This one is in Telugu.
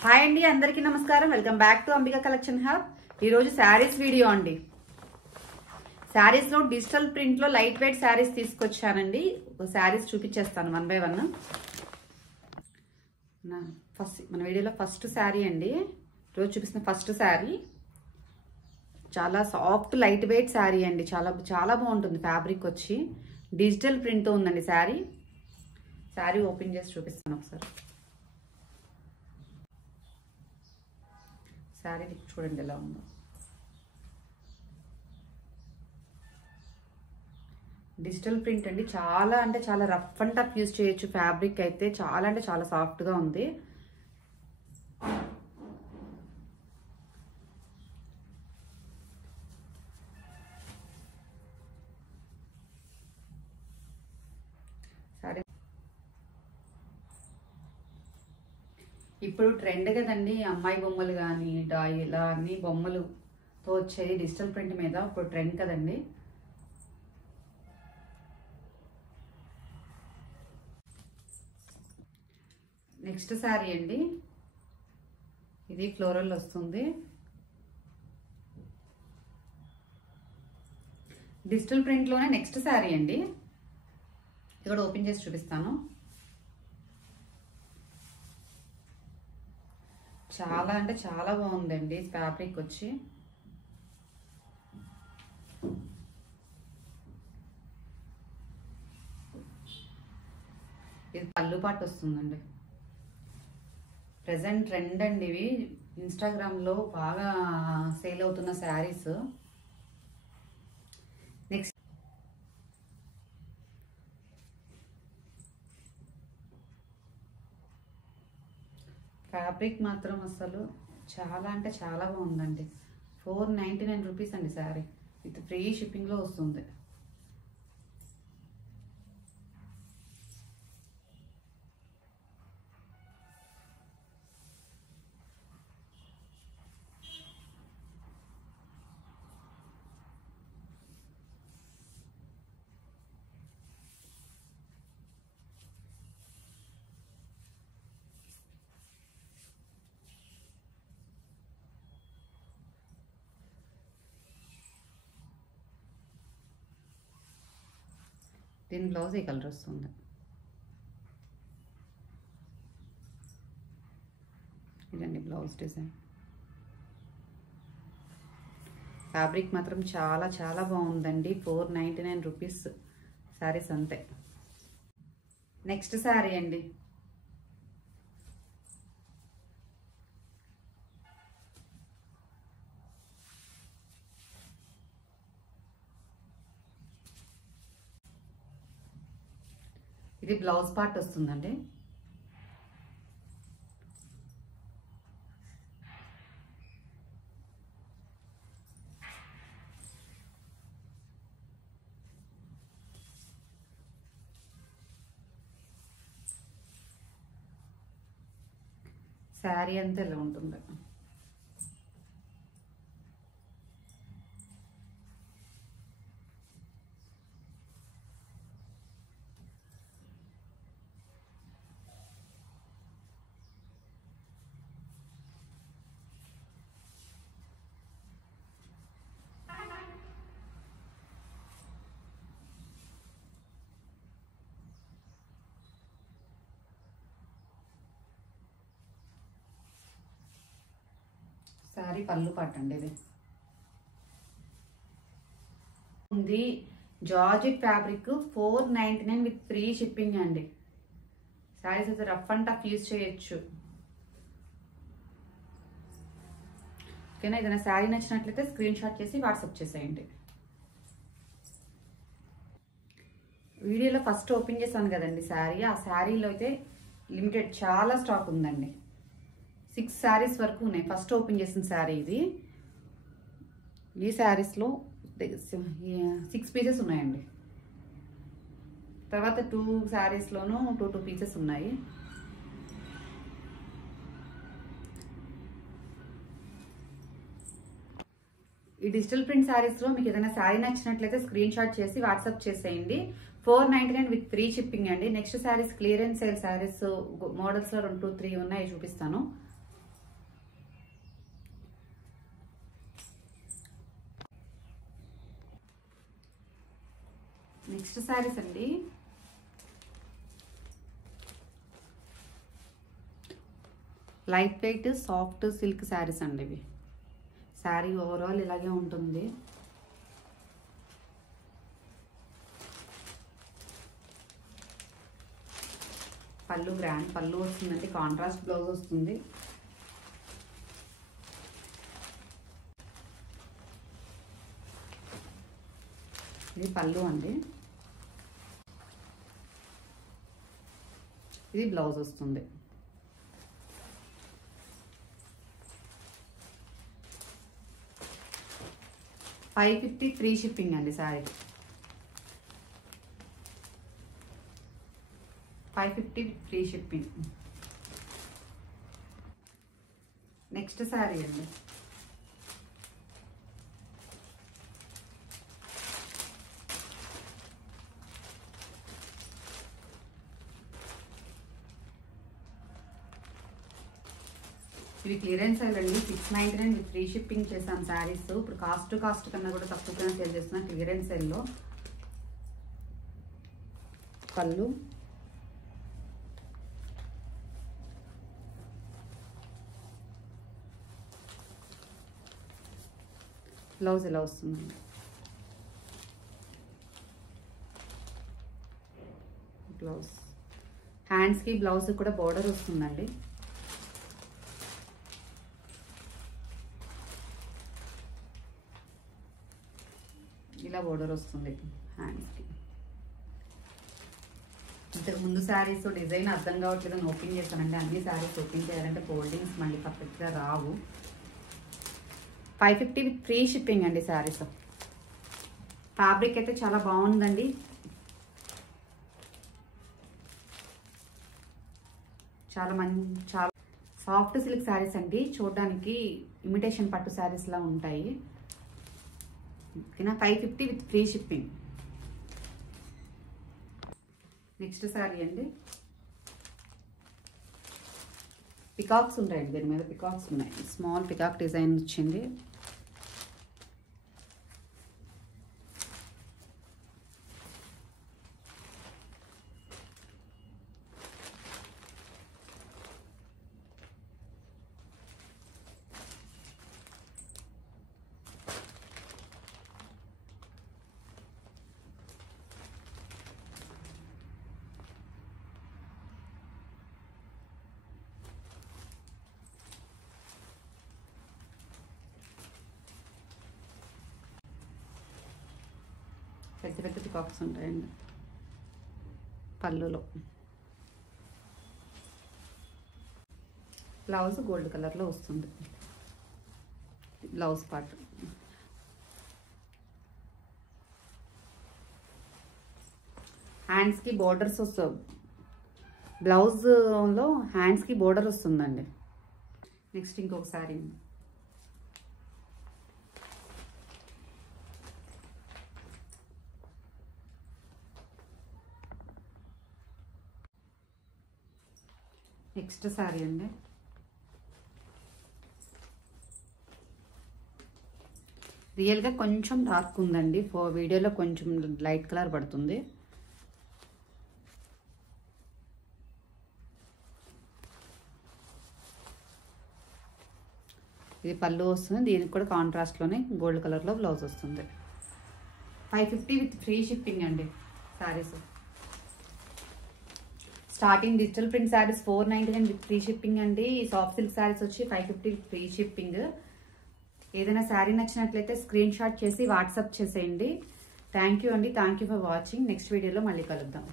హాయ్ అండి, అందరికీ నమస్కారం. Welcome back to Ambika collection hub. ఈరోజు శారీస్ వీడియో అండి. శారీస్ లో డిజిటల్ ప్రింట్ లో లైట్ వెయిట్ శారీస్ తీసుకొచ్చానండి. శారీస్ చూపించేస్తాను వన్ బై వన్. మన వీడియోలో ఫస్ట్ శారీ అండి. ఈరోజు చూపిస్తున్న ఫస్ట్ శారీ చాలా సాఫ్ట్ లైట్ వెయిట్ శారీ అండి. చాలా చాలా బాగుంటుంది. ఫ్యాబ్రిక్ వచ్చి డిజిటల్ ప్రింట్తో ఉందండి శారీ. శారీ ఓపెన్ చేసి చూపిస్తాను ఒకసారి. శారీ చూడండి ఎలా ఉందో. డిజిటల్ ప్రింట్ అండి. చాలా అంటే చాలా రఫ్ అండ్ టఫ్ యూజ్ చేయొచ్చు. ఫ్యాబ్రిక్ అయితే చాలా అంటే చాలా సాఫ్ట్గా ఉంది. ఇప్పుడు ట్రెండ్ కదండి, అమ్మాయి బొమ్మలు కానీ ఇలా అన్ని బొమ్మలతో వచ్చేది డిజిటల్ ప్రింట్ మీద. ఇప్పుడు ట్రెండ్ కదండి. నెక్స్ట్ శారీ అండి. ఇది ఫ్లోరల్ వస్తుంది. డిజిటల్ ప్రింట్లోనే నెక్స్ట్ శారీ అండి. ఇక్కడ ఓపెన్ చేసి చూపిస్తాను. చాలా అంటే చాలా బాగుందండి ఫ్యాబ్రిక్ వచ్చి. ఇది పళ్ళు పాటు వస్తుందండి. ప్రెసెంట్ ట్రెండ్ అండి ఇవి. ఇన్స్టాగ్రామ్లో బాగా సేల్ అవుతున్న శారీస్. నెక్స్ట్ ఫ్యాబ్రిక్ మాత్రం అసలు చాలా అంటే చాలా బాగుందండి. 499 రూపీస్ అండి శారీ. విత్ ఫ్రీ షిప్పింగ్లో వస్తుంది. దీని బ్లౌజ్ ఈ కలర్ వస్తుంది. ఇదండి బ్లౌజ్ డిజైన్. ఫ్యాబ్రిక్ మాత్రం చాలా చాలా బాగుందండి. 499 రూపీస్ శారీస్ అంతే. నెక్స్ట్ శారీ అండి. ఇది బ్లౌజ్ పార్ట్ వస్తుందండి. శారీ అంతా ఇలా ఉంటుంది. శారీ పళ్ళు పాట అండి. ఇది ఉంది. Georgette fabric 499 with free shipping అండి. శారీస్ అయితే రఫ్ అండ్ టఫ్ యూజ్ చేయొచ్చు. ఓకేనా. ఏదైనా శారీ నచ్చినట్లయితే స్క్రీన్ షాట్ చేసి వాట్సాప్ చేసేయండి. వీడియోలో ఫస్ట్ ఓపెన్ చేశాను కదండి శారీ. ఆ శారీలో అయితే లిమిటెడ్ చాలా స్టాక్ ఉందండి. 6 శారీస్ వరకు ఉన్నాయి. ఫస్ట్ ఓపెన్ చేసిన శారీ ఇది. ఈ శారీస్లో 6 పీసెస్ ఉన్నాయండి. తర్వాత 2 శారీస్లోనూ 2 పీసెస్ ఉన్నాయి. ఈ డిజిటల్ ప్రింట్ శారీస్లో మీకు ఏదైనా శారీ నచ్చినట్లయితే స్క్రీన్ షాట్ చేసి వాట్సాప్ చేసేయండి. 499 విత్ ఫ్రీ షిప్పింగ్ అండి. Next saris clearance sale saris మోడల్స్లో 2, 3 ఉన్నాయి, చూపిస్తాను. నెక్స్ట్ శారీస్ అండి, light weight soft silk saris అండి. ఇవి శారీ ఓవరాల్ ఇలాగే ఉంటుంది. పళ్ళు గ్రాండ్ పళ్ళు వస్తుందండి, కాంట్రాస్ట్ బ్లౌజ్ వస్తుంది. ఇది పళ్ళు అండి, ఇది బ్లౌజ్ వస్తుంది. $550 ఫ్రీ షిప్పింగ్ అండి. Sari $550 free shipping. Next sari అండి, ఇవి క్లియరెన్స్ సేల్ అండి. $699 విత్ ఫ్రీ షిప్పింగ్ చేసాం శారీస్. ఇప్పుడు కాస్ట్ కన్నా కూడా తక్కువగా సేల్ చేస్తున్నాం క్లియరెన్స్ సేల్లో. పళ్ళు, బ్లౌజ్ ఇలా వస్తుందండి. బ్లౌజ్ హ్యాండ్స్కి బ్లౌజ్ కూడా బోర్డర్ వస్తుందండి. ఇలా బోర్డర్ వస్తుంది హ్యాండ్స్కి. ఇంతకు ముందు శారీస్ డిజైన్ అర్థం కావట్లేదు, ఓపెన్ చేస్తానండి. అన్ని శారీస్ ఓపెన్ చేయాలంటే ఫోల్డింగ్స్ మళ్ళీ పర్ఫెక్ట్గా రావు. $550 విత్ ఫ్రీ షిప్పింగ్ అండి శారీస్. ఫ్యాబ్రిక్ అయితే చాలా బాగుందండి. చాలా సాఫ్ట్ సిల్క్ శారీస్ అండి. చూడడానికి ఇమిటేషన్ పట్టు శారీస్ లా ఉంటాయి. ఓకేనా, $550 with free shipping. Next sari అండి, పికాక్స్ ఉంటాయండి. దీని మీద పికాక్స్ ఉన్నాయి. స్మాల్ పికాక్ డిజైన్ వచ్చింది. పెద్ద పెద్ద పికాక్స్ ఉంటాయండి. పళ్ళులో బ్లౌజ్ గోల్డ్ కలర్లో వస్తుంది. బ్లౌజ్ పార్ట్ హ్యాండ్స్కి బోర్డర్స్ వస్తుంది. బ్లౌజ్లో హ్యాండ్స్కి బోర్డర్ వస్తుందండి. నెక్స్ట్ ఇంకొక శారీ, నెక్స్ట్ శారీ అండి, రియల్గా కొంచెం డార్క్ ఉందండి. వీడియోలో కొంచెం లైట్ కలర్ పడుతుంది. ఇది పళ్ళు వస్తుంది. దీనికి కూడా కాంట్రాస్ట్లోనే గోల్డ్ కలర్లో బ్లౌజ్ వస్తుంది. $550 విత్ ఫ్రీ షిప్పింగ్ అండి saris. Starting digital print saris $499 with free shipping అండి. సాఫ్ట్ సిల్క్ శారీస్ వచ్చి $550 విత్ ఫ్రీ షిప్పింగ్. ఏదైనా శారీ నచ్చినట్లయితే స్క్రీన్ షాట్ చేసి వాట్సాప్ చేసేయండి. థ్యాంక్ యూ అండి. Thank you for watching. Next వీడియోలో మళ్ళీ కలుద్దాం.